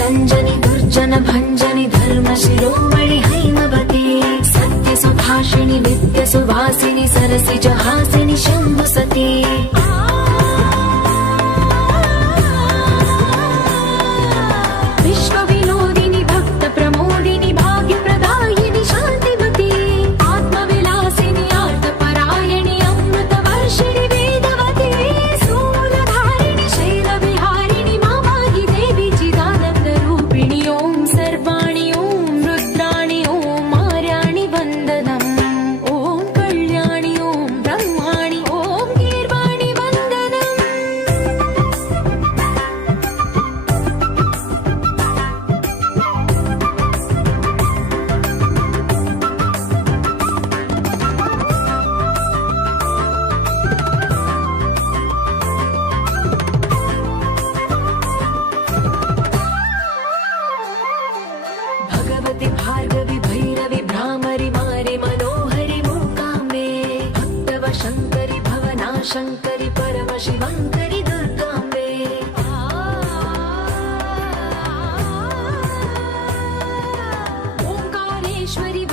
रञ्जनि दुर्जन भञ्जनि धर्म शिरोमणि हैमवती सत्य सुभाषिणि नित्य सुवासिनि सरसिज हासिनि शम्भु सती विश्व विनोदिनि भक्त प्रमोदिनि भाग्य प्रदायिनि शान्तिमती आत्मविलासिनि आर्तपरायणि अमृत वर्षिणि वेदवती स्थूलधारिणि शैलविहारिणि मामाहि देवी चिदानन्द रूपिणि ॐ सर्वाणि ॐ रुद्राणि ॐ आर्याणि वन्दनम् ॐ कल्याणि ॐ ब्रह्माणि ॐ गीर्वाणि वन्दनम् भगवति भार्गवि भैरवि भ्रामरि मारि मनोहरि मूकाम्बे भक्तव शङ्करि भवना शङ्करि परम शिवङ्करि दुर्गाम्बे ओङ्कारेश्वरि